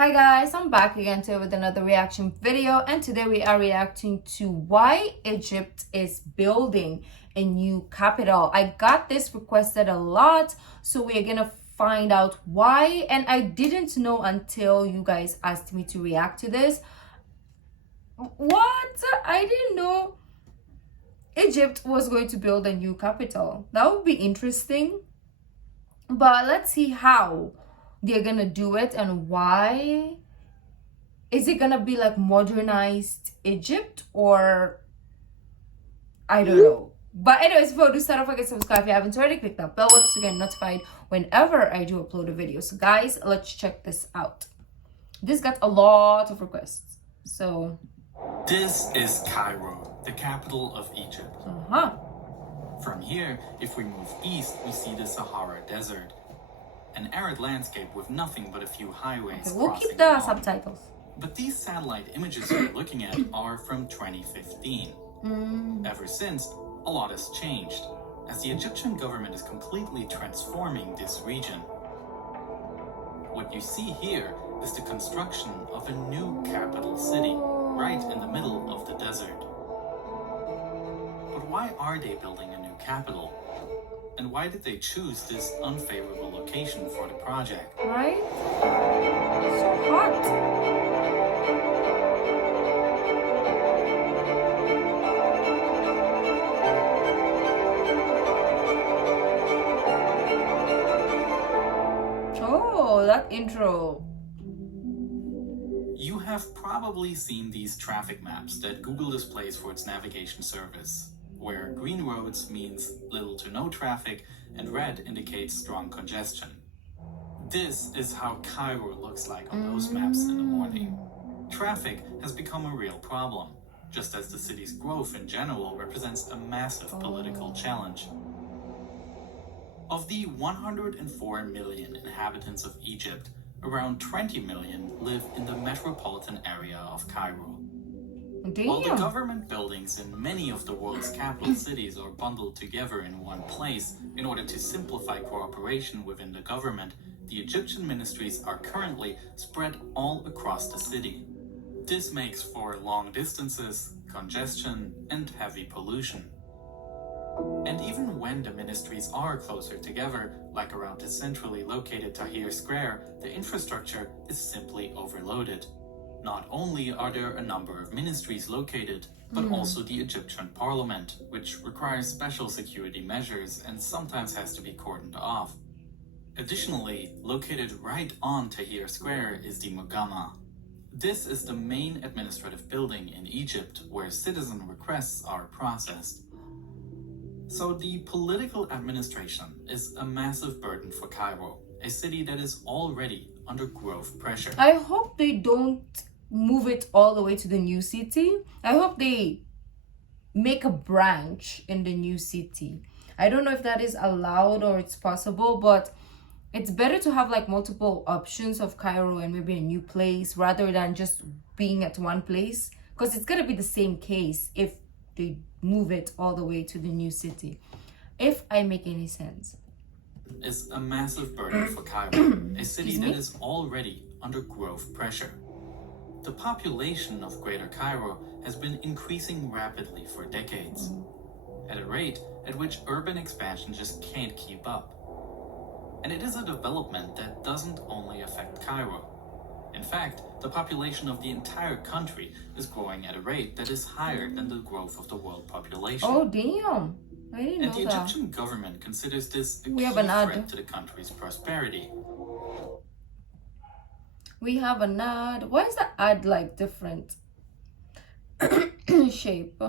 Hi guys, I'm back again today with another reaction video, and today we are reacting to why Egypt is building a new capital. I got this requested a lot, so we are gonna find out why, and I didn't know until you guys asked me to react to this. What? I didn't know Egypt was going to build a new capital. That would be interesting, but let's see how they're gonna do it and why. Is it gonna be like modernized Egypt, or I don't know. But anyways, before I do start off, forget to subscribe if you haven't already. Click that bell button to get notified whenever I do upload a video. So guys, let's check this out. This got a lot of requests, so this is Cairo, the capital of Egypt. From here, if we move east, we see the Sahara Desert, an arid landscape with nothing but a few highways. Okay, we'll keep the along. subtitles. But these satellite images we're looking at are from 2015. Ever since, a lot has changed, as the Egyptian government is completely transforming this region. What you see here is the construction of a new capital city, right in the middle of the desert. But why are they building a new capital? And why did they choose this unfavorable location for the project? Right? So hot. Oh, that intro. You have probably seen these traffic maps that Google displays for its navigation service, where green roads means little to no traffic and red indicates strong congestion. This is how Cairo looks like on those maps in the morning. Traffic has become a real problem, just as the city's growth in general represents a massive political challenge. Of the 104 million inhabitants of Egypt, around 20 million live in the metropolitan area of Cairo. Damn. While the government buildings in many of the world's capital cities are bundled together in one place in order to simplify cooperation within the government, the Egyptian ministries are currently spread all across the city. This makes for long distances, congestion, and heavy pollution. And even when the ministries are closer together, like around the centrally located Tahrir Square, the infrastructure is simply overloaded. Not only are there a number of ministries located, but also the Egyptian parliament, which requires special security measures and sometimes has to be cordoned off. Additionally, located right on Tahrir Square is the Mugama. This is the main administrative building in Egypt where citizen requests are processed. So the political administration is a massive burden for Cairo, a city that is already under growth pressure. I hope they don't move it all the way to the new city. I hope they make a branch in the new city. I don't know if that is allowed or it's possible, but it's better to have like multiple options of Cairo and maybe a new place rather than just being at one place, because it's gonna be the same case if they move it all the way to the new city, if I make any sense. Is a massive burden for Cairo, a city that is already under growth pressure. The population of Greater Cairo has been increasing rapidly for decades, at a rate at which urban expansion just can't keep up. And it is a development that doesn't only affect Cairo. In fact, the population of the entire country is growing at a rate that is higher than the growth of the world population. Oh damn, I didn't know and the that. Egyptian government considers this a We key have an ad. threat to the country's prosperity. We have an ad. Why is the ad like different shape?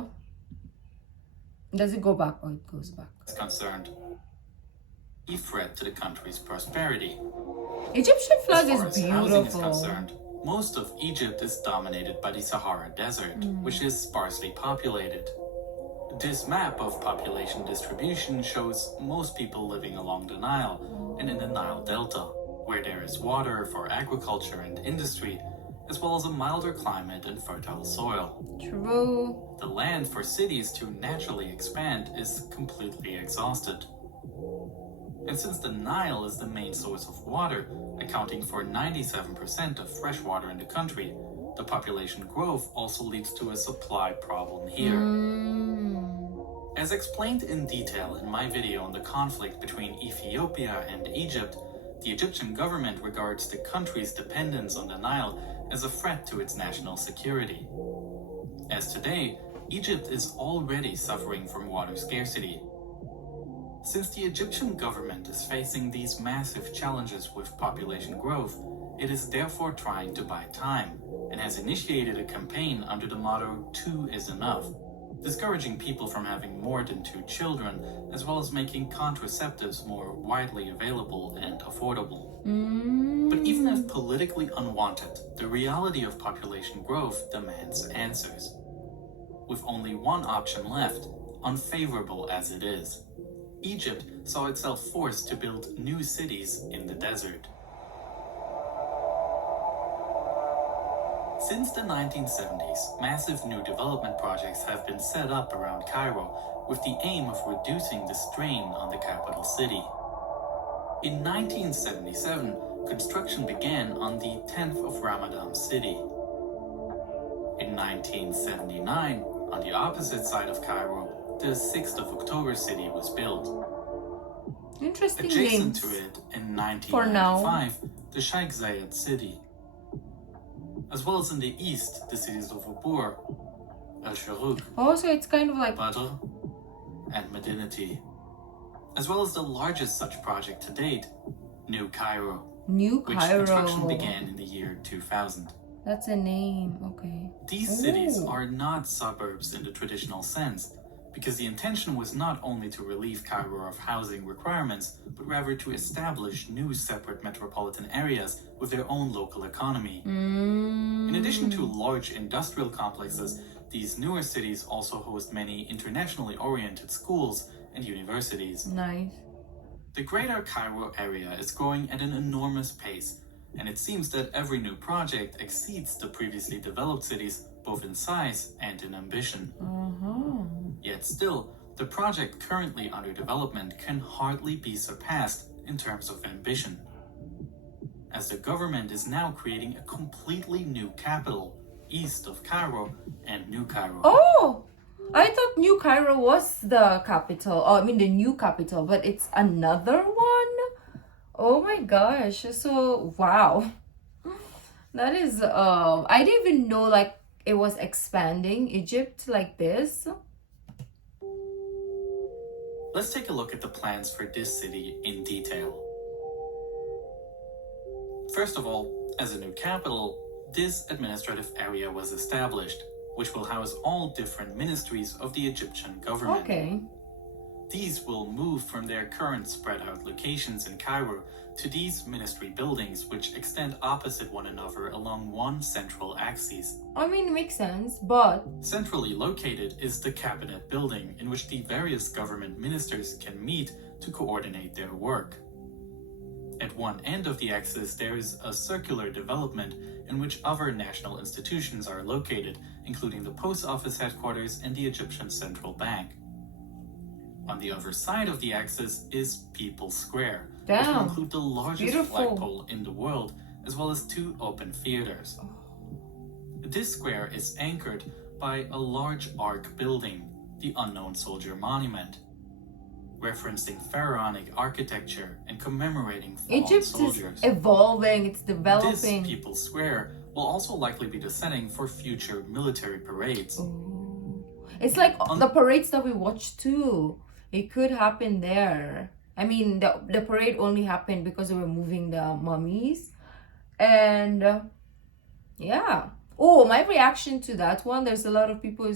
Does it go back or it goes back? Is concerned, a threat to the country's prosperity. Egyptian flag As far is as housing is beautiful. concerned, most of Egypt is dominated by the Sahara Desert, which is sparsely populated. This map of population distribution shows most people living along the Nile and in the Nile Delta, where there is water for agriculture and industry, as well as a milder climate and fertile soil. True. The land for cities to naturally expand is completely exhausted. And since the Nile is the main source of water, accounting for 97% of fresh water in the country, the population growth also leads to a supply problem here. As explained in detail in my video on the conflict between Ethiopia and Egypt, the Egyptian government regards the country's dependence on the Nile as a threat to its national security. As today, Egypt is already suffering from water scarcity. Since the Egyptian government is facing these massive challenges with population growth, it is therefore trying to buy time and has initiated a campaign under the motto "Two is enough," discouraging people from having more than 2 children, as well as making contraceptives more widely available and affordable. But even if politically unwanted, the reality of population growth demands answers. With only one option left, unfavorable as it is, Egypt saw itself forced to build new cities in the desert. Since the 1970s, massive new development projects have been set up around Cairo with the aim of reducing the strain on the capital city. In 1977, construction began on the 10th of Ramadan city. In 1979, on the opposite side of Cairo, the 6th of October city was built. Interesting Adjacent names. to it, in 1995, the Sheikh Zayed city. As well as in the east, the cities of Ubur, Al-Sharuk, Oh, so it's kind of like... Badr, and Medinati. As well as the largest such project to date, New Cairo, New which Cairo. construction began in the year 2000. That's a name, okay. These cities are not suburbs in the traditional sense, because the intention was not only to relieve Cairo of housing requirements, but rather to establish new separate metropolitan areas with their own local economy. In addition to large industrial complexes, these newer cities also host many internationally oriented schools and universities. Nice. The Greater Cairo area is growing at an enormous pace, and it seems that every new project exceeds the previously developed cities both in size and in ambition. Yet still, the project currently under development can hardly be surpassed in terms of ambition, as the government is now creating a completely new capital east of Cairo and New Cairo. Oh! I thought New Cairo was the capital. Oh, I mean the new capital, but it's another one? Oh my gosh. So, wow. That is, I didn't even know like it was expanding Egypt like this. Let's take a look at the plans for this city in detail. First of all, as a new capital, this administrative area was established, which will house all different ministries of the Egyptian government. Okay. These will move from their current spread out locations in Cairo to these ministry buildings, which extend opposite one another along one central axis. I mean, it makes sense, but... Centrally located is the cabinet building, in which the various government ministers can meet to coordinate their work. At one end of the axis, there is a circular development in which other national institutions are located, including the post office headquarters and the Egyptian Central Bank. On the other side of the axis is People's Square, which will include the largest flagpole in the world, as well as 2 open theaters. This square is anchored by a large arc building, the Unknown Soldier Monument, referencing pharaonic architecture and commemorating fallen Egypt soldiers. is evolving, it's developing. This People's Square will also likely be the setting for future military parades. Ooh. It's like the parades that we watch too. It could happen there. I mean, the parade only happened because they were moving the mummies. And yeah. Oh, my reaction to that one, there's a lot of people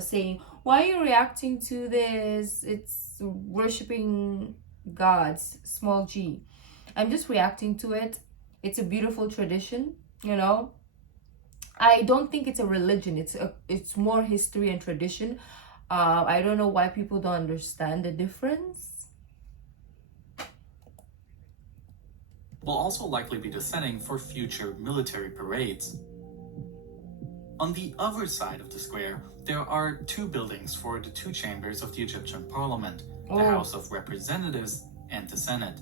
saying, why are you reacting to this? It's worshipping gods, small g. I'm just reacting to it. It's a beautiful tradition, you know. I don't think it's a religion. It's more history and tradition. I don't know why people don't understand the difference. Will also likely be the setting for future military parades. On the other side of the square, there are 2 buildings for the 2 chambers of the Egyptian parliament, the House of Representatives and the Senate.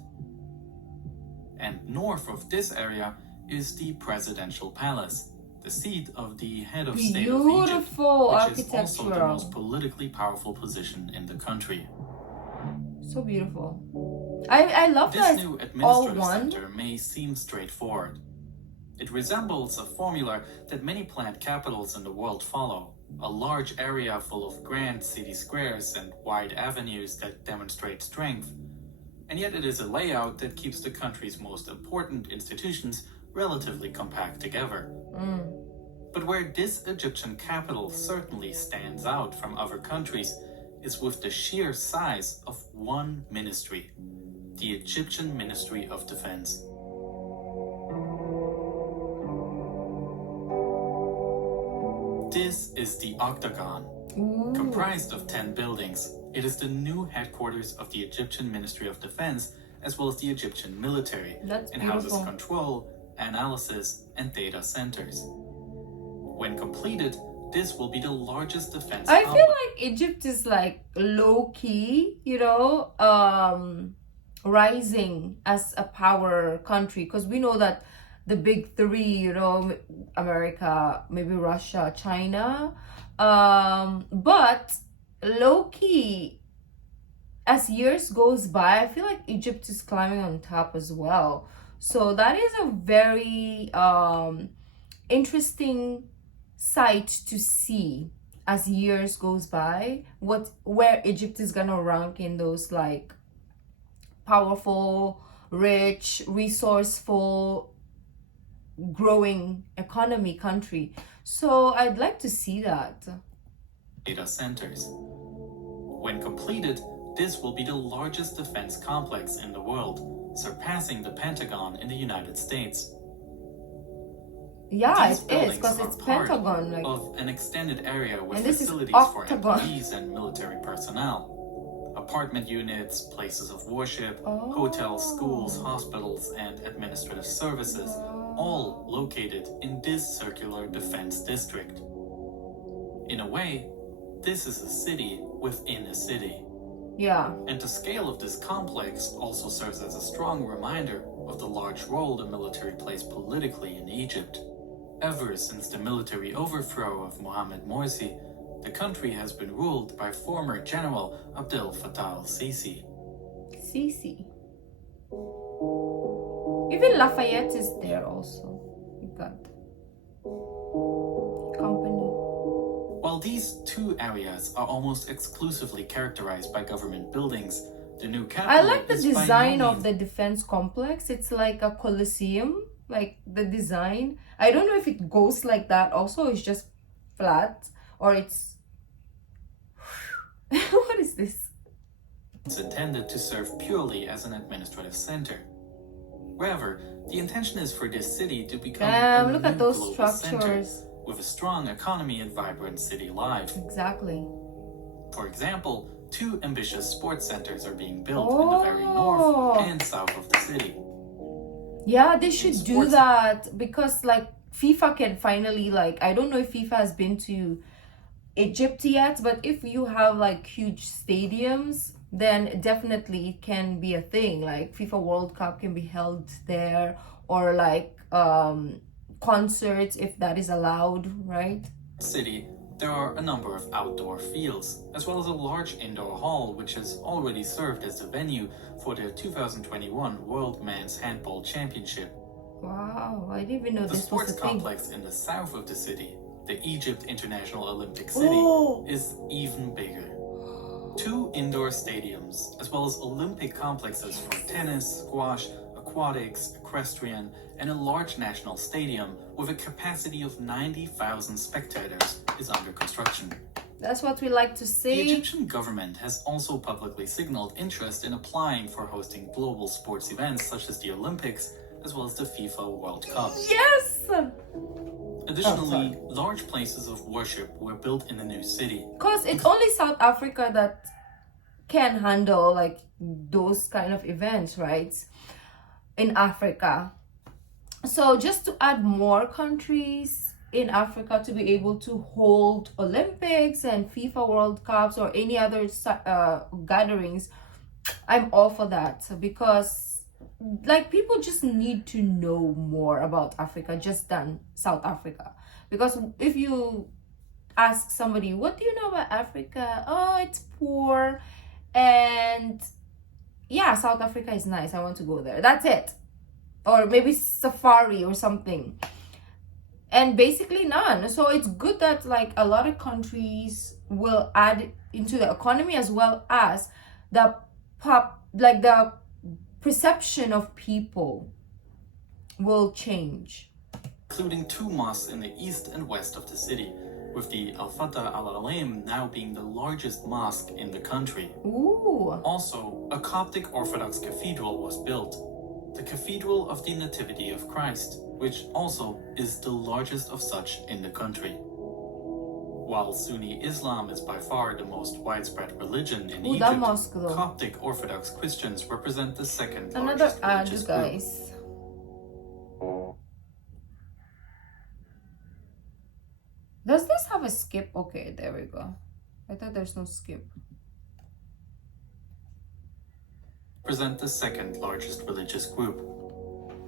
And north of this area is the Presidential Palace, the seat of the head of state of Egypt, Beautiful which is also the architectural. most politically powerful position in the country. So beautiful. I love This that new it's all administrative one. center may seem straightforward. It resembles a formula that many planned capitals in the world follow: a large area full of grand city squares and wide avenues that demonstrate strength. And yet it is a layout that keeps the country's most important institutions relatively compact together. But where this Egyptian capital certainly stands out from other countries is with the sheer size of one ministry, the Egyptian Ministry of Defense. This is the Octagon. Ooh. Comprised of 10 buildings, it is the new headquarters of the Egyptian Ministry of Defense as well as the Egyptian military, That's and houses beautiful. control, analysis, and data centers. When completed, this will be the largest defense I complex. feel like Egypt is like low key, rising as a power country, because we know that the big three, America, maybe Russia, China, but low key, as years goes by, I feel like Egypt is climbing on top as well. So that is a very interesting sight to see as years goes by, where Egypt is gonna rank in those like powerful, rich, resourceful, growing economy country. So I'd like to see that. Data centers. When completed, this will be the largest defense complex in the world, surpassing the Pentagon in the United States. Yeah, These it is, buildings because are it's part Pentagon, like, of an extended area with and this is facilities for octagon. employees and military personnel. Apartment units, places of worship, Oh. hotels, schools, hospitals, and administrative services, all located in this circular defense district. In a way, this is a city within a city. Yeah. And the scale of this complex also serves as a strong reminder of the large role the military plays politically in Egypt. Ever since the military overthrow of Mohamed Morsi, the country has been ruled by former General Abdel Fattah al-Sisi. Sisi. Even Lafayette is there also. You got company. While these two areas are almost exclusively characterized by government buildings, the new capital I like the is by no design of means the defense complex. It's like a coliseum, like the design. I don't know if it goes like that also. It's just flat, or it's what is this? It's intended to serve purely as an administrative center. Rather, the intention is for this city to become a Look new at those global center structures. with a strong economy and vibrant city life. Exactly. For example, 2 ambitious sports centers are being built in the very north and south of the city. Yeah, they should do sports- that, because like FIFA can finally, like, I don't know if FIFA has been to Egypt yet, but if you have like huge stadiums, then definitely it can be a thing. Like FIFA World Cup can be held there, or like concerts if that is allowed, right? City, there are a number of outdoor fields, as well as a large indoor hall which has already served as the venue for the 2021 World Men's Handball Championship. Wow, I didn't even know The this was sports a thing. complex in the south of the city, the Egypt International Olympic City, Oh. is even bigger. 2 indoor stadiums, as well as Olympic complexes for tennis, squash, aquatics, equestrian, and a large national stadium with a capacity of 90,000 spectators is under construction. That's what we like to The see. Egyptian government has also publicly signaled interest in applying for hosting global sports events such as the Olympics, as well as the FIFA World Cup. Yes! Additionally, large places of worship were built in the new city. Because it's only South Africa that can handle like those kind of events, right? In Africa. So just to add more countries in Africa to be able to hold Olympics and FIFA World Cups or any other gatherings, I'm all for that because like people just need to know more about Africa just than South Africa. Because if you ask somebody, what do you know about Africa? Oh, it's poor. And yeah, South Africa is nice. I want to go there. That's it. Or maybe safari or something. And basically none. So it's good that like a lot of countries will add into the economy as well as the the perception of people will change. Including 2 mosques in the east and west of the city, with the Al Fatah Al Alim now being the largest mosque in the country. Ooh. Also, a Coptic Orthodox cathedral was built, the Cathedral of the Nativity of Christ, which also is the largest of such in the country. While Sunni Islam is by far the most widespread religion in Egypt, mosque, though. Coptic Orthodox Christians represent the second Another largest ad, religious guys. group. Does this have a skip? Okay, there we go. I thought there's no skip. Represent the second largest religious group.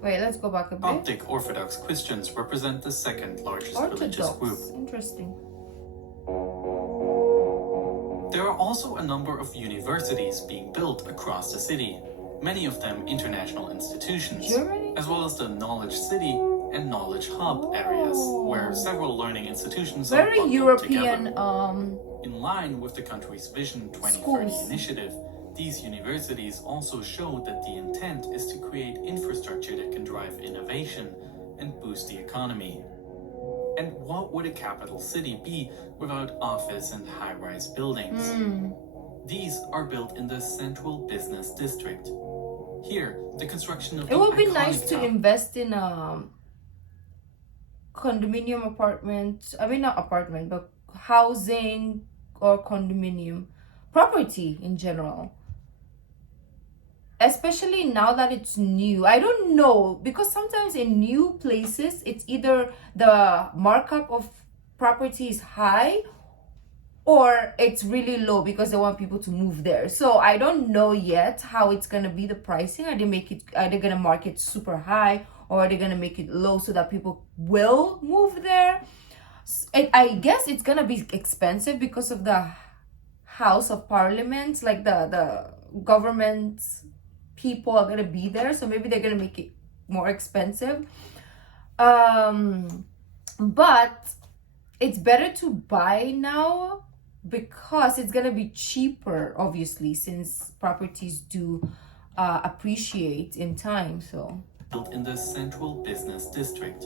Wait, let's go back a bit. Coptic Orthodox Christians represent the second largest religious group. Interesting. There are also a number of universities being built across the city, many of them international institutions, Germany? as well as the Knowledge City and Knowledge Hub areas, where several learning institutions are Very bundled European together. In line with the country's Vision 2030 schools. initiative, these universities also show that the intent is to create infrastructure that can drive innovation and boost the economy. And what would a capital city be without office and high-rise buildings? These are built in the central business district. Here, the construction of It would be iconic nice to town- invest in a condominium apartment. I mean, not apartment, but housing or condominium property in general. Especially now that it's new. I don't know, because sometimes in new places, it's either the markup of property is high or it's really low because they want people to move there. So I don't know yet how it's gonna be the pricing. Are they gonna mark it super high, or are they gonna make it low so that people will move there? I guess it's gonna be expensive because of the House of Parliament, like the government people are gonna be there, so maybe they're gonna make it more expensive. But it's better to buy now because it's gonna be cheaper, obviously, since properties do appreciate in time. So built in the central business district.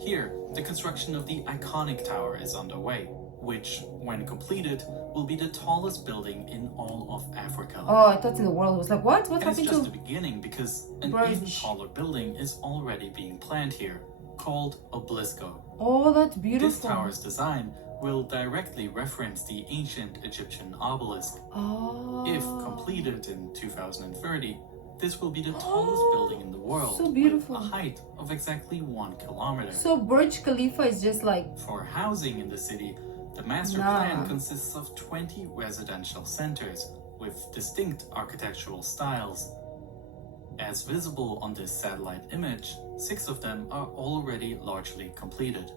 Here, the construction of the iconic tower is underway, which, when completed, will be the tallest building in all of Africa. oh, I thought in the world was like, what And it's happened just to the beginning, because an bridge? even taller building is already being planned here, called Obelisko. Oh, that's This beautiful. tower's design will directly reference the ancient Egyptian obelisk. Oh, If completed in 2030, this will be the tallest building in the world, so beautiful. with a height of exactly 1 kilometer. So Burj Khalifa is just like, For housing in the city, the master Nah. plan consists of 20 residential centers with distinct architectural styles. As visible on this satellite image, 6 of them are already largely completed.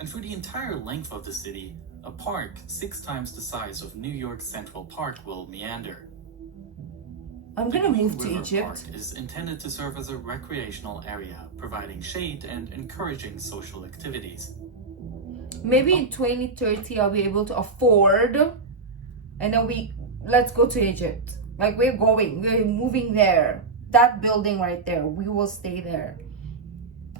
And for the entire length of the city, a park 6 times the size of New York's Central Park will meander. I'm The gonna Green move to River Egypt. Park is intended to serve as a recreational area, providing shade and encouraging social activities. Maybe in 2030 I'll be able to afford, and then let's go to Egypt. Like we're moving there. That building right there, we will stay there.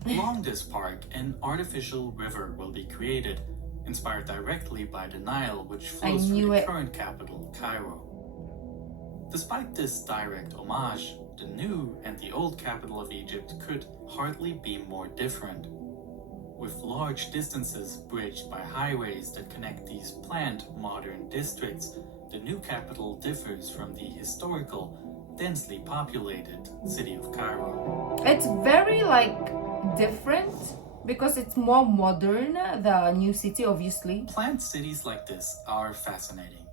Along this park, an artificial river will be created, inspired directly by the Nile, which flows through knew the it. current capital, Cairo. Despite this direct homage, the new and the old capital of Egypt could hardly be more different. With large distances bridged by highways that connect these planned modern districts, the new capital differs from the historical, densely populated city of Cairo. It's very different because it's more modern, the new city, obviously. Planned cities like this are fascinating.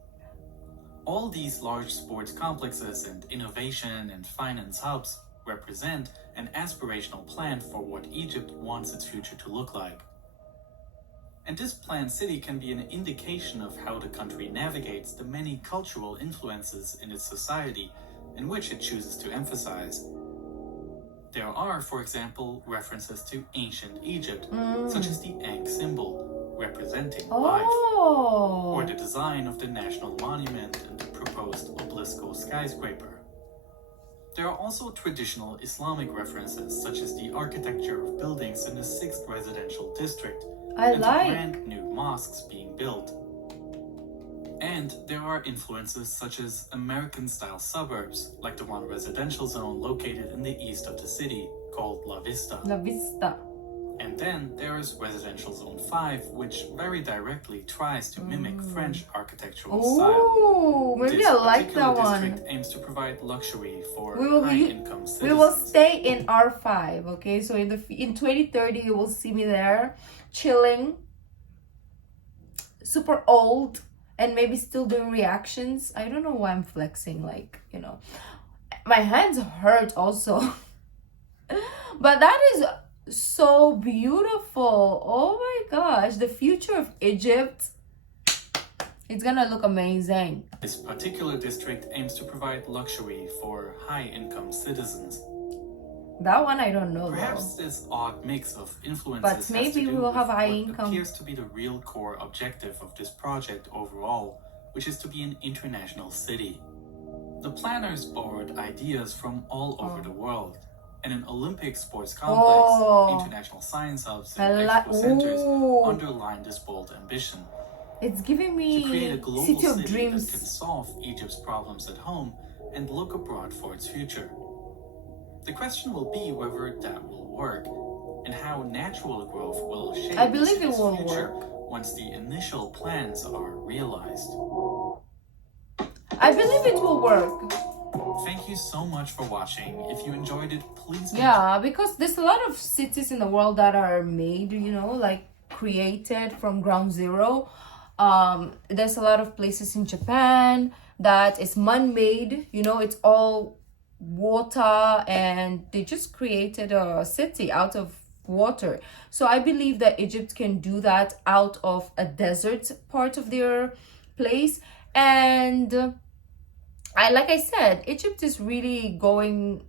All these large sports complexes and innovation and finance hubs represent an aspirational plan for what Egypt wants its future to look like. And this planned city can be an indication of how the country navigates the many cultural influences in its society and which it chooses to emphasize. There are, for example, references to ancient Egypt, such as the egg symbol, representing life, or the design of the national monument and the proposed obelisk skyscraper. There are also traditional Islamic references, such as the architecture of buildings in the 6th residential district, and the brand new mosques being built. And there are influences such as American-style suburbs, like the one residential zone located in the east of the city, called La Vista. La Vista. And then there is Residential Zone 5, which very directly tries to mimic French architectural style. Maybe This I like that one. district aims to provide luxury for high-income citizens. We will stay in R5, okay? So in 2030, you will see me there, chilling, super old, and maybe still doing reactions. I don't know why I'm flexing, like, you know. My hands hurt also. But that is so beautiful. Oh my gosh, the future of Egypt, it's gonna look amazing. This particular district aims to provide luxury for high-income citizens. That one I don't know. Perhaps though. this odd mix of influences But maybe we will have high income. appears to be the real core objective of this project overall, which is to be an international city. The planners borrowed ideas from all over the world, and an Olympic sports complex, international science hubs, and expo centers underline this bold ambition. It's giving me To create a global City of city Dreams. that can solve Egypt's problems at home and look abroad for its future. The question will be whether that will work, and how natural growth will shape I believe the it city's will future work. once the initial plans are realized. I believe it will work. Thank you so much for watching. If you enjoyed it, please Because there's a lot of cities in the world that are made, you know, like created from ground zero. There's a lot of places in Japan that is man-made, you know, it's all water, and they just created a city out of water. So I believe that Egypt can do that out of a desert part of their place. And like I said, Egypt is really growing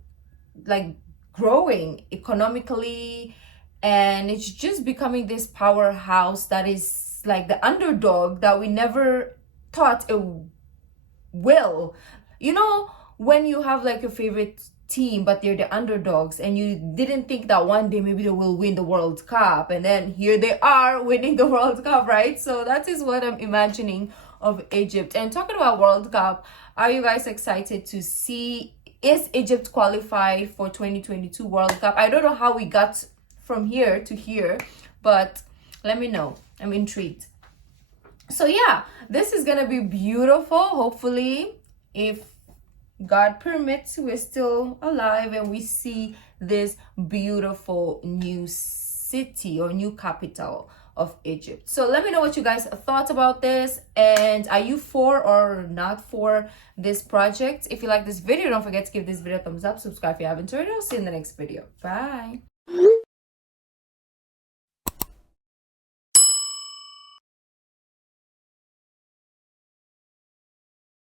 economically, and it's just becoming this powerhouse that is like the underdog that we never thought it will. You know, when you have like your favorite team but they're the underdogs, and you didn't think that one day maybe they will win the World Cup, and then here they are winning the World Cup, right? So that is what I'm imagining of Egypt. And talking about World Cup, are you guys excited to see, is Egypt qualified for 2022 World Cup? I don't know how we got from here to here, but let me know. I'm intrigued. So yeah, this is gonna be beautiful. Hopefully, if God permits, we're still alive and we see this beautiful new city or new capital of Egypt. So let me know what you guys thought about this, and are you for or not for this project? If you like this video, don't forget to give this video a thumbs up, subscribe if you haven't already. I'll see you in the next video. Bye.